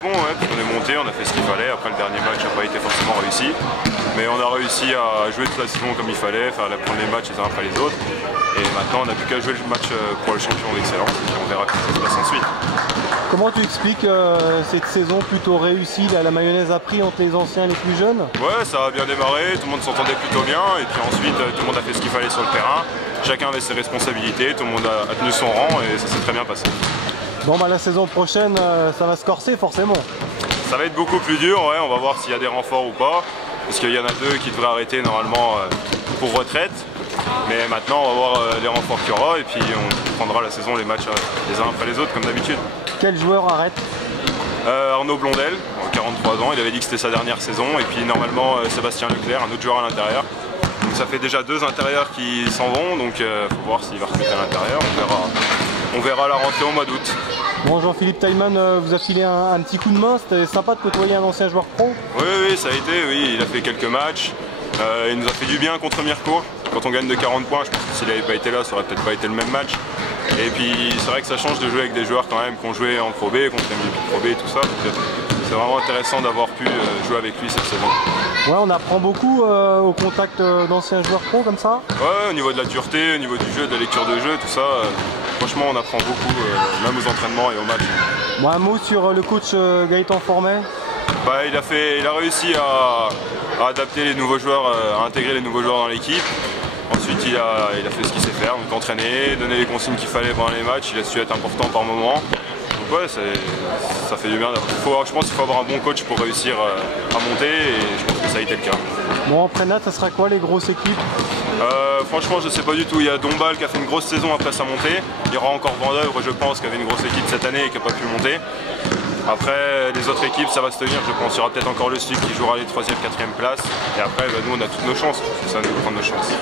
Bon, ouais, parce qu'on est monté, on a fait ce qu'il fallait. Après, le dernier match n'a pas été forcément réussi. Mais on a réussi à jouer toute la saison comme il fallait, prendre les matchs les uns après les autres. Et maintenant, on n'a plus qu'à jouer le match pour le champion d'excellence. Et on verra comment ça se passe ensuite. Comment tu expliques cette saison plutôt réussie? La mayonnaise a pris entre les anciens et les plus jeunes? Ouais, ça a bien démarré, tout le monde s'entendait plutôt bien. Et puis ensuite, tout le monde a fait ce qu'il fallait sur le terrain. Chacun avait ses responsabilités, tout le monde a tenu son rang et ça s'est très bien passé. Bon, bah la saison prochaine, ça va se corser forcément. Ça va être beaucoup plus dur, ouais, on va voir s'il y a des renforts ou pas. Parce qu'il y en a deux qui devraient arrêter normalement pour retraite. Mais maintenant, on va voir les renforts qu'il y aura et puis on prendra la saison, les matchs les uns après les autres comme d'habitude. Quel joueur arrête? Arnaud Blondel, 43 ans, il avait dit que c'était sa dernière saison. Et puis normalement, Sébastien Leclerc, un autre joueur à l'intérieur. Donc ça fait déjà deux intérieurs qui s'en vont, donc faut voir s'il va recruter à l'intérieur, on verra la rentrée au mois d'août. Bon, Jean-Philippe Taillemann vous a filé un petit coup de main, c'était sympa de côtoyer un ancien joueur pro? Oui, ça a été, oui, il a fait quelques matchs, il nous a fait du bien contre Mirecourt. Quand on gagne de 40 points, je pense que s'il n'avait pas été là, ça aurait peut-être pas été le même match. Et puis c'est vrai que ça change de jouer avec des joueurs quand même qui ont joué en Pro B, contre MVP Pro B et tout ça. C'est vraiment intéressant d'avoir pu jouer avec lui cette saison. Ouais, on apprend beaucoup au contact d'anciens joueurs pro comme ça? Ouais, au niveau de la dureté, au niveau du jeu, de la lecture de jeu, tout ça, franchement on apprend beaucoup, même aux entraînements et aux matchs. Bon, un mot sur le coach Gaëtan Formet? Bah, il a réussi à adapter les nouveaux joueurs, à intégrer les nouveaux joueurs dans l'équipe. Ensuite il a fait ce qu'il sait faire, donc entraîner, donner les consignes qu'il fallait pendant les matchs, il a su être important par moment. Donc ouais, ça fait du bien. Je pense qu'il faut avoir un bon coach pour réussir à monter et je pense que ça a été le cas. Bon, en prénat, ça sera quoi les grosses équipes? Franchement, je sais pas du tout. Il y a Dombasle qui a fait une grosse saison après sa montée. Il y aura encore Vendeuvre, je pense, qui avait une grosse équipe cette année et qui n'a pas pu monter. Après, les autres équipes, ça va se tenir, je pense. Il y aura peut-être encore le SUC qui jouera les 3e, 4e places. Et après, nous, on a toutes nos chances. Ça va nous prendre nos chances.